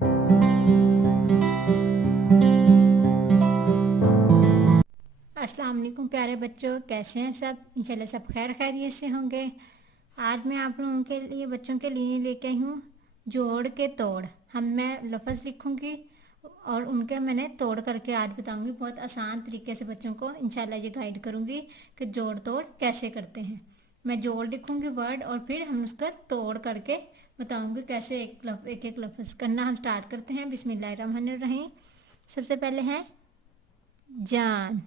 अस्सलाम वालेकुम प्यारे बच्चों, कैसे हैं सब। इंशाल्लाह सब खैर खैरियत से होंगे। आज मैं आप लोगों के लिए बच्चों के लिए लेके आई हूँ जोड़ के तोड़। मैं लफ्ज़ लिखूँगी और उनके मैंने तोड़ करके आज बताऊँगी। बहुत आसान तरीके से बच्चों को इंशाल्लाह ये गाइड करूँगी कि जोड़ तोड़ कैसे करते हैं। मैं जोड़ लिखूँगी वर्ड और फिर हम उसका तोड़ करके बताऊँगी कैसे एक एक लफ्ज़ करना। हम स्टार्ट करते हैं। बिस्मिल्लाहिर्रहमानिर्रहीम। सबसे पहले है जान।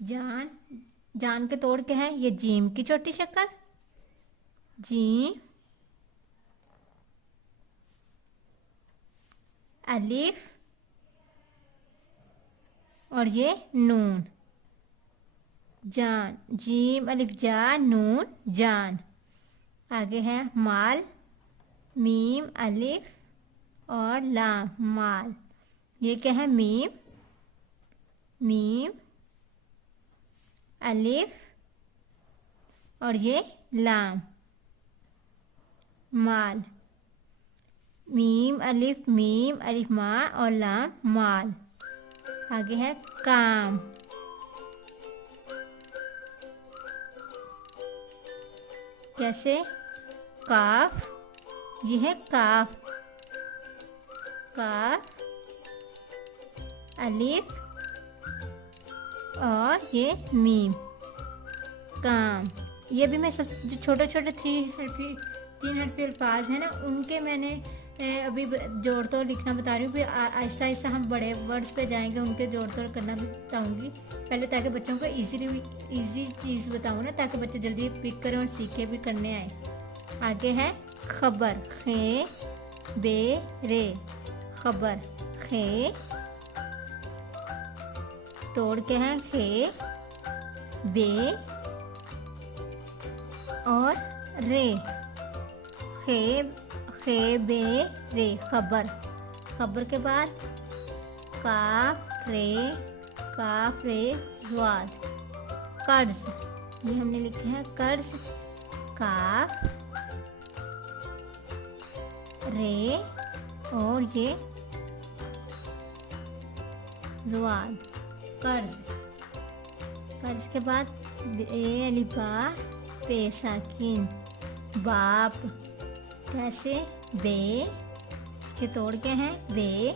जान जान के तोड़ के है ये जीम की छोटी शक्ल, जीम। अलिफ और ये नून। जान, जीम अलिफ जा नून जान। आगे है माल, मीम अलिफ और लाम माल। ये क्या है मीम, मीम अलिफ और ये लाम माल। मीम अलिफ माँ और लाम माल। आगे है काम, जैसे काफ, ये है काफ, काफ अलिफ और ये मीम काम। ये भी मैं सब जो छोटे छोटे तीन हरफी अल्फाज हैं ना, उनके मैंने अभी जोड़ तोड़ लिखना बता रही हूँ। फिर आहिस्ता आहिस्ता हम बड़े वर्ड्स पे जाएंगे, उनके जोड़ तोड़ करना बताऊँगी पहले, ताकि बच्चों को इजी चीज़ बताऊँ ना, ताकि बच्चे जल्दी पिक करें और सीखे भी करने आए। आगे है खबर, खे बे रे खबर, खे तोड़ के हैं खे बे और रे, खे बे रे खबर। खबर के बाद काफ रे ज्वाद कर्ज। ये हमने लिखे हैं कर्ज, काफ रे और ये ज्वाद कर्ज। कर्ज के बाद बे अलिफा पे साकिन बाप। कैसे बे, इसके तोड़ के हैं बे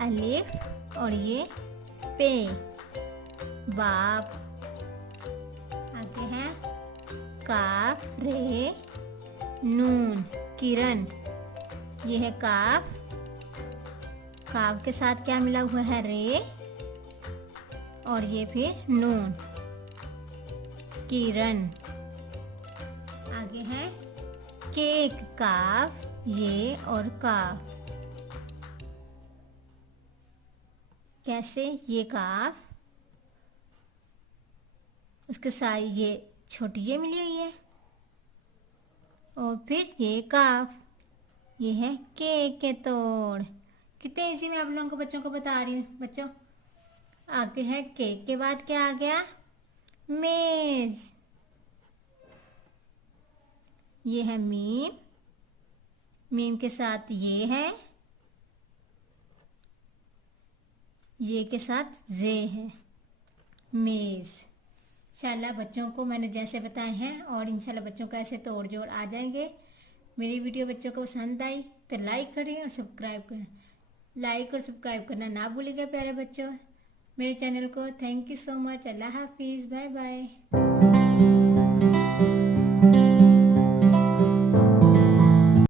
अलिफ और ये पे बाप। आगे हैं काफ रे नून किरण। ये है काफ, काफ के साथ क्या मिला हुआ है रे और ये फिर नून किरण। आगे है केक, काफ ये और काफ। कैसे ये काफ, उसके साथ ये छोटी ये मिली हुई है और फिर ये काफ। ये है केक के तोड़। कितने इजी मैं आप लोगों को बच्चों को बता रही हूँ बच्चों। आगे है केक के बाद क्या आ गया मेज। ये है मीम, मीम के साथ ये है, ये के साथ जे है मेज। इंशाल्लाह बच्चों को मैंने जैसे बताए हैं और इंशाल्लाह बच्चों को ऐसे तोड़ जोड़ आ जाएंगे। मेरी वीडियो बच्चों को पसंद आई तो लाइक करें और सब्सक्राइब करें। लाइक और सब्सक्राइब करना ना भूलिएगा प्यारे बच्चों मेरे चैनल को। Thank you so much. अल्लाह हाफिज़, बाय बाय।